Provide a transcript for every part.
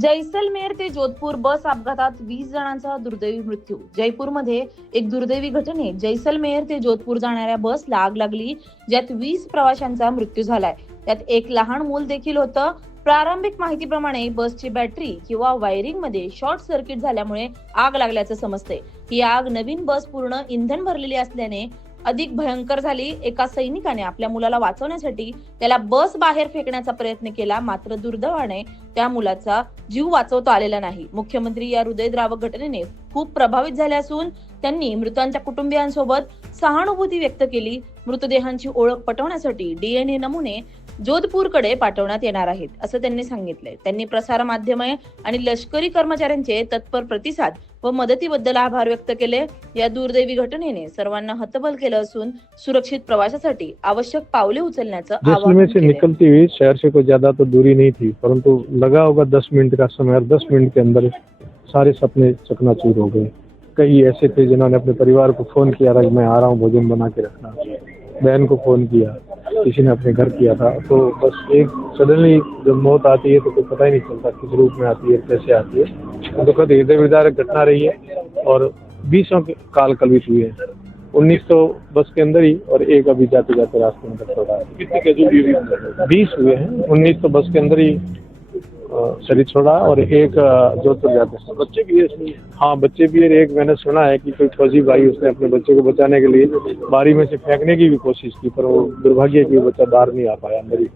जैसलमेर ते जोधपूर बस अपघातात 20 जणांचा दुर्दैवी मृत्यू. जयपूरमध्ये एक दुर्दैवी घटनेत जैसलमेर ते जोधपूर जाणाऱ्या बसला आग लागली, ज्यात 20 प्रवाशांचा मृत्यू झालाय. त्यात एक लहान मूल देखील होतं. प्रारंभिक माहितीप्रमाणे बसची बॅटरी किंवा वायरिंग मध्ये शॉर्ट सर्किट झाल्यामुळे आग लागल्याचं समजतंय. ही आग नवीन बस पूर्ण इंधन भरलेली असल्याने अधिक भयंकर झाली. एका सैनिकाने आपल्या मुलाला वाचवण्यासाठी त्याला बस बाहेर फेकण्याचा प्रयत्न केला, मात्र दुर्दैवाने त्या मुलाचा जीव वाचवता आलेला नाही. मुख्यमंत्री या हृदयद्रावक घटनेने खूप प्रभावित झाले असून त्यांनी मृतांच्या कुटुंबियांसोबत सहानुभूती व्यक्त केली. मृतदेहांची ओळख पटवण्यासाठी DNA नमुने जोधपूरकडे पाठवण्यात येणार आहेत, असं त्यांनी सांगितलंय. त्यांनी प्रसार माध्यमे आणि लष्करी कर्मचाऱ्यांचे तत्पर प्रतिसाद व मदतीबद्दल आभार व्यक्त केले. या दुर्दैवी घटनेने सर्वांना हतबल केलं असून सुरक्षित प्रवासासाठी आवश्यक पावले उचलण्याचं आवाहन से निकलती हुई शहर से कोई ज्यादा तो दूरी नहीं थी, परंतु लगा होगा 10 मिनट का समय और 10 मिनट के अंदर सारे सपने चकनाचूर हो गए। कई ऐसे थे जिन्होंने अपने परिवार को फोन किया था कि मैं आ रहा हूँ, भोजन बना के रखना। बहन को फोन किया, किसी ने अपने घर किया था। तो बस एक सडनली जब मौत आती है तो कोई पता ही नहीं चलता किस रूप में आती है, कैसे आती है। दुखद हृदय विदारक घटना रही है और 20 काल कलवित हुए हैं। 19 तो बस के अंदर ही और एक अभी जाते जाते रास्ते में रहा है। कितने कैजुअलिटी हुई? 20 हुए हैं। 19 तो बस के अंदर ही शरीर छोड़ा और एक जोधपुर जाते हैं। बच्चे भी है इसमें? हाँ, बच्चे भी है। एक मैंने सुना है कि कोई फौजी भाई उसने अपने बच्चे को बचाने के लिए बारी में से फेंकने की भी कोशिश की, पर वो दुर्भाग्य की बच्चा बाहर नहीं आ पाया अंदर ही।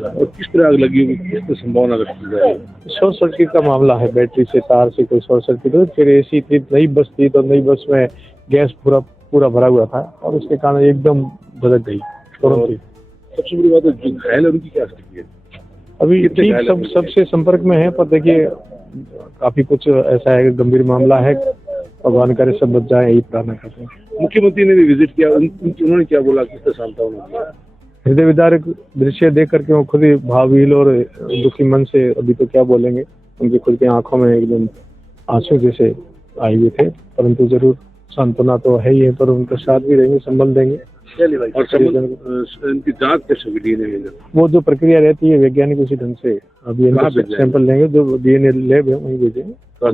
और किस तरह आग लगी होगी, किस तरह संभावना रखी जाए? शॉर्ट सर्किट का मामला है, बैटरी से तार से कोई शॉर्ट सर्किट हो। फिर एसी थी, नई बस थी, तो नई बस में गैस पूरा भरा हुआ था और उसके कारण एकदम भड़क गई तुरंत ही। सबसे बड़ी बात है जो घायल है उनकी क्या स्थिति है? अभी ठीक सबसे संपर्क में है, पर देखिए काफी कुछ ऐसा है, गंभीर मामला है। भगवान करे सब बच जाए, यही प्रार्थना करते हैं। मुख्यमंत्री ने भी विजिट किया, उन्होंने क्या बोला, किस तरह सांत्वना किया? हृदय विदारक दृश्य देख करके वो खुद ही भावहील और दुखी मन से अभी तो क्या बोलेंगे, उनकी खुद की आंखों में एकदम आंसू जैसे आए हुए थे। परंतु जरूर सांत्वना तो है ही है, पर उनके साथ भी रहेंगे, संभल देंगे। और इनकी जांच कैसे हुई DNA? वो जो प्रक्रिया रहती है वैज्ञानिक उसी ढंग से अभी सैंपल लेंगे, जो DNA लैब है वहीं भेजेंगे। हाँ,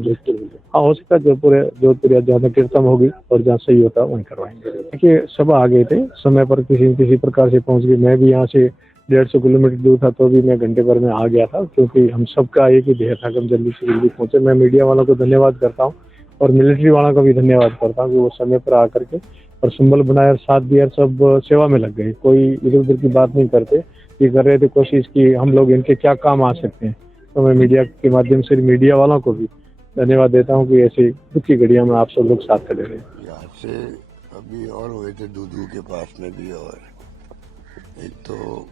हो सकता है जोधपुर या जहाँ कीर्तन होगी और जहाँ सही होता है वहीं करवाएंगे। देखिए सब आ गए थे समय पर, किसी प्रकार से पहुंच गए। मैं भी यहाँ से 150 किलोमीटर दूर था तो भी मैं घंटे भर में आ गया था, क्योंकि हम सबका एक ही ध्येय था कि हम जल्दी से जल्दी पहुंचे। मैं मीडिया वालों को धन्यवाद करता हूँ और मिलिट्री वालों को भी धन्यवाद करता हूँ कि वो समय पर आकर के और संबल बनाए और साथ दिया, सब सेवा में लग गए। कोई इधर उधर की बात नहीं करते, ये कर रहे थे कोशिश की हम लोग इनके क्या काम आ सकते हैं। तो मैं मीडिया के माध्यम से मीडिया वालों को भी धन्यवाद देता हूँ कि ऐसी दुख की घड़ियों में आप सब लोग साथ खड़े रहे। यहाँ से अभी और हुए थे दूधू के पास में भी, और एक तो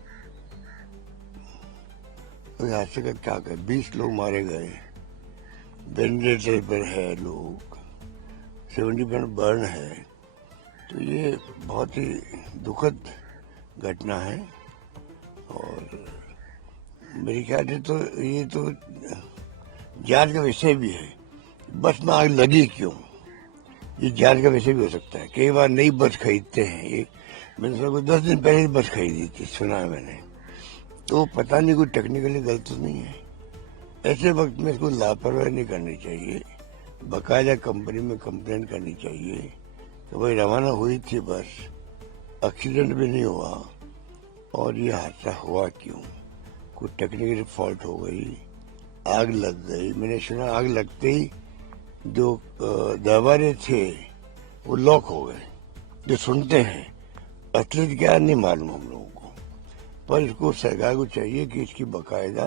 यहाँ से का क्या कर 20 लोग मारे गए, वेंटिलेटर पर है लोग, 70% बर्न है। तो ये बहुत ही दुखद घटना है और मेरे ख्याल से तो ये तो जांच का विषय भी है। बस में आग लगी क्यों, ये जांच का विषय भी हो सकता है। कई बार नई बस खरीदते हैं, ये मैंने सुना 10 दिन पहले बस खरीदी थी, सुना है मैंने, तो पता नहीं कोई टेक्निकली गलत तो नहीं है। ऐसे वक्त में इसको लापरवाही नहीं करनी चाहिए, बाकायदा कंपनी में कंप्लेंट करनी चाहिए कि भाई रवाना हुई थी बस, एक्सीडेंट भी नहीं हुआ और ये हादसा हुआ क्यों, कोई टेक्निकल फॉल्ट हो गई, आग लग गई। मैंने सुना आग लगते ही जो दरवाजे थे वो लॉक हो गए। जो सुनते हैं असलियत क्या नहीं मालूम हम लोगों को, पर इसको सरकार को चाहिए कि इसकी बाकायदा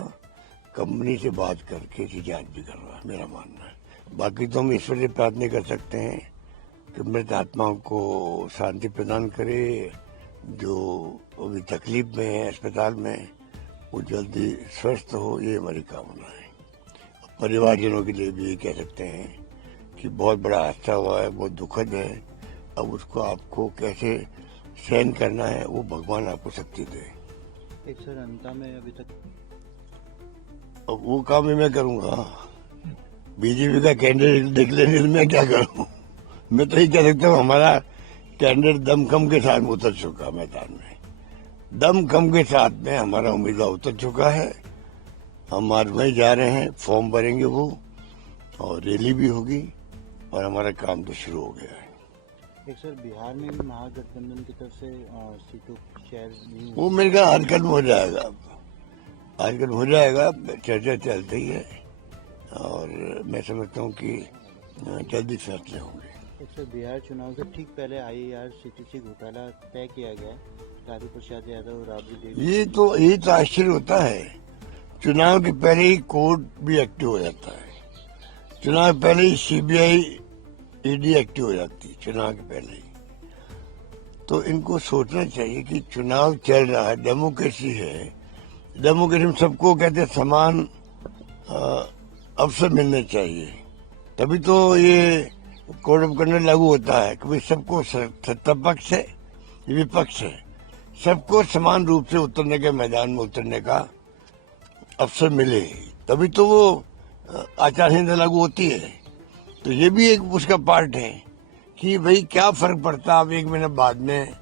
कंपनी से बात करके इसकी जांच भी करवा, मेरा मानना है। बाकी तो हम ईश्वर से प्रार्थना कर सकते हैं कि मृत आत्माओं को शांति प्रदान करे, जो अभी तकलीफ में है अस्पताल में वो जल्दी स्वस्थ हो, ये हमारी कामना है। परिवारजनों के लिए भी कह सकते हैं कि बहुत बड़ा हादसा हुआ है, बहुत दुखद है। अब उसको आपको कैसे सहन करना है वो भगवान आपको शक्ति दे। एक सर अंता में अभी तक अब वो काम ही मैं करूंगा, बीजेपी का कैंडिडेट देख लेने से मैं क्या करूं। मैं तो ये कह सकता हूँ हमारा कैंडिडेट दमखम के साथ उतर चुका मैदान में, दमखम के साथ में हमारा उम्मीदवार उतर चुका है हम आज वहीं जा रहे हैं, फॉर्म भरेंगे वो, और रैली भी होगी, और हमारा काम तो शुरू हो गया है। एक सर बिहार में भी महागठबंधन की तरफ से सीटों शेयर नहीं वो मेरे ख्याल हर कदम हो जाएगा, अब हर कदम हो जाएगा, चर्चा चलती है, और मैं समझता हूँ कि जल्दी फैसले होंगे। एक सर बिहार चुनाव से ठीक पहले IARCTC घोटाला तय किया गया है, लालू प्रसाद यादव और राबड़ी देवी। ये तो आश्चर्य होता है। चुनाव के पहले ही कोर्ट भी एक्टिव हो जाता है, चुनाव के पहले ही CBI ED एक्टिव हो जाती है, चुनाव के पहले ही। तो इनको सोचना चाहिए कि चुनाव चल रहा है, डेमोक्रेसी है, डेमोक्रेसी में सबको कहते हैं समान अवसर मिलने चाहिए, तभी तो ये कोड ऑफ कंडक्ट लागू होता है कि सबको, सत्ता पक्ष है, विपक्ष है, सबको समान रूप से उतरने के मैदान में उतरने का अवसर मिले, तभी तो वो आचार संहिता लागू होती है। तो ये भी एक उसका पार्ट है कि भाई क्या फर्क पड़ता है, आप 1 महीने बाद में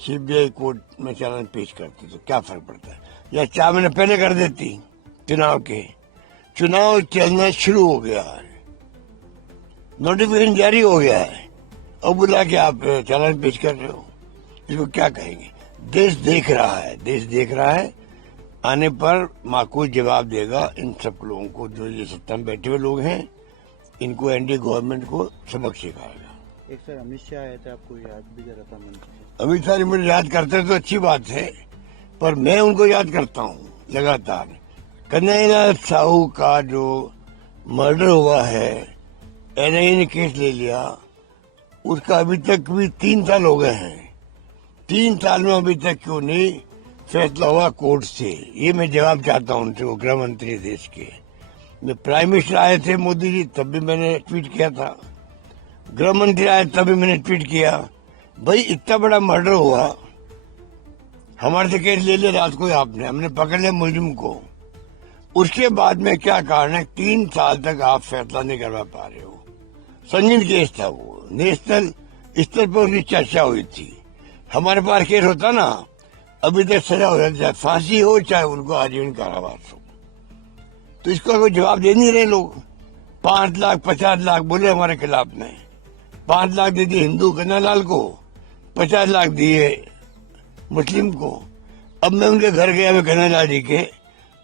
CBI कोर्ट में चालान पेश करते तो क्या फर्क पड़ता है, या 4 महीने पहले कर देती चुनाव के। चुनाव चलना शुरू हो गया है, नोटिफिकेशन जारी हो गया है, अब बुला के आप चालान पेश कर रहे हो, इसको क्या कहेंगे। देश देख रहा है, देश देख रहा है, आने पर माकूल जवाब देगा इन सब लोगों को, जो ये सत्ता में बैठे हुए लोग हैं, इनको NDA गवर्नमेंट को सबक सिखाएगा। एक सर अमित शाह आए थे, आपको याद भी करा था मंच से। अमित शाह मुझे याद करते तो अच्छी बात है, पर मैं उनको याद करता हूँ लगातार। कन्हैया साहू का जो मर्डर हुआ है, NIA ने केस ले लिया, उसका अभी तक भी 3 साल हो गए हैं, 3 साल में अभी तक क्यों नहीं फैसला हुआ कोर्ट से, ये मैं जवाब चाहता हूँ उनसे, वो गृह मंत्री देश के। मैं प्राइम मिनिस्टर आए थे मोदी जी, तब भी मैंने ट्वीट किया था, गृह मंत्री आए तब भी मैंने ट्वीट किया, भाई इतना बड़ा मर्डर हुआ, हमारे से केस ले लिया रात को ही आपने, हमने पकड़ लिया मुलजिम को, उसके बाद में क्या कारण है 3 साल तक आप फैसला नहीं करवा पा रहे हो। संगीन केस था वो, नेशनल स्तर पर उसकी चर्चा हुई थी, हमारे पास केस होता ना, अभी तक सजा हो जाती, चाहे फांसी हो चाहे उनको आजीवन कारावास हो। तो इसका कोई जवाब दे नहीं रहे लोग। 5 लाख 50 लाख बोले हमारे खिलाफ में, 5 लाख दे दिए हिंदू कन्हैयालाल को, 50 लाख दिए मुस्लिम को। अब मैं उनके घर गया, मैं कन्हैयालाल जी के,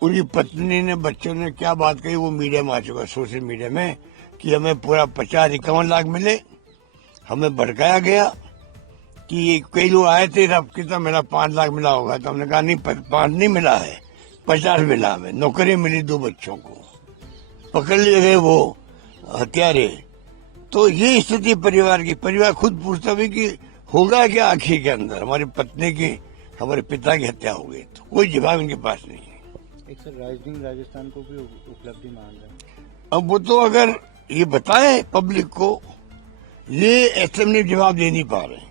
उनकी पत्नी ने, बच्चों ने क्या बात कही वो मीडिया में आ चुका, सोशल मीडिया में, कि हमें पूरा 50-51 लाख मिले, हमें भड़काया गया कि कई लोग आए थे, अब कितना मिला, 5 लाख मिला होगा, तो हमने कहा नहीं 5 नहीं मिला है, 50 मिला हमें। नौकरी मिली 2 बच्चों को, पकड़ लिए गए वो हत्यारे। तो ये स्थिति परिवार की, परिवार खुद पूछता भी कि होगा क्या आखिर के अंदर, हमारी पत्नी की, हमारे पिता की हत्या हो गई, तो कोई जवाब इनके पास नहीं है। एक सर राइजिंग राजस्थान को भी उपलब्धि मान रहे हैं। अब वो तो अगर ये बताए पब्लिक को, ये असेंबली जवाब दे नहीं पा रहे,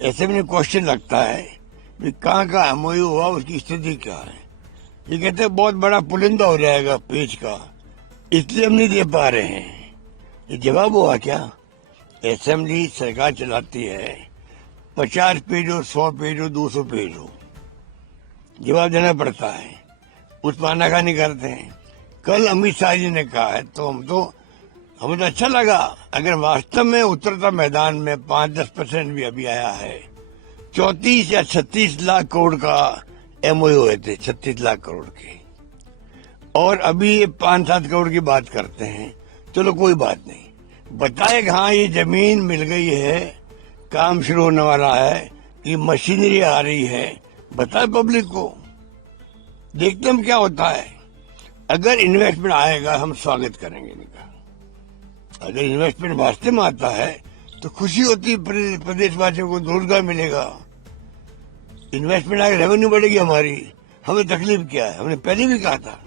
असेंबली क्वेश्चन लगता है कि कहाँ का MOU हुआ, उसकी स्थिति क्या है। ये कहते हैं बहुत बड़ा पुलिंदा हो जाएगा पेज का, इसलिए हम नहीं दे पा रहे हैं। ये जवाब हुआ क्या। असेंबली सरकार चलाती है, 50 पेज हो, 100 पेज हो, 200 पेज हो, जवाब देना पड़ता है, उस पर आनाकानी करते हैं। कल अमित शाह जी ने कहा है, तो हमें तो अच्छा लगा, अगर वास्तव में उतरता मैदान में 5-10% भी अभी आया है। 34 या 36 लाख करोड़ का MOU हुए थे, 36 लाख करोड़ के, और अभी ये 5-7 करोड़ की बात करते हैं। चलो कोई बात नहीं, बताए कि हाँ ये जमीन मिल गई है, काम शुरू होने वाला है, ये मशीनरी आ रही है, बताए पब्लिक को, देखते हम क्या होता है। अगर इन्वेस्टमेंट आएगा हम स्वागत करेंगे इनका, अगर इन्वेस्टमेंट वास्तव में आता है तो खुशी होती है, प्रदेशवासियों को रोजगार मिलेगा, इन्वेस्टमेंट आएगा, रेवेन्यू बढ़ेगी हमारी, हमें तकलीफ क्या है, हमने पहले भी कहा था।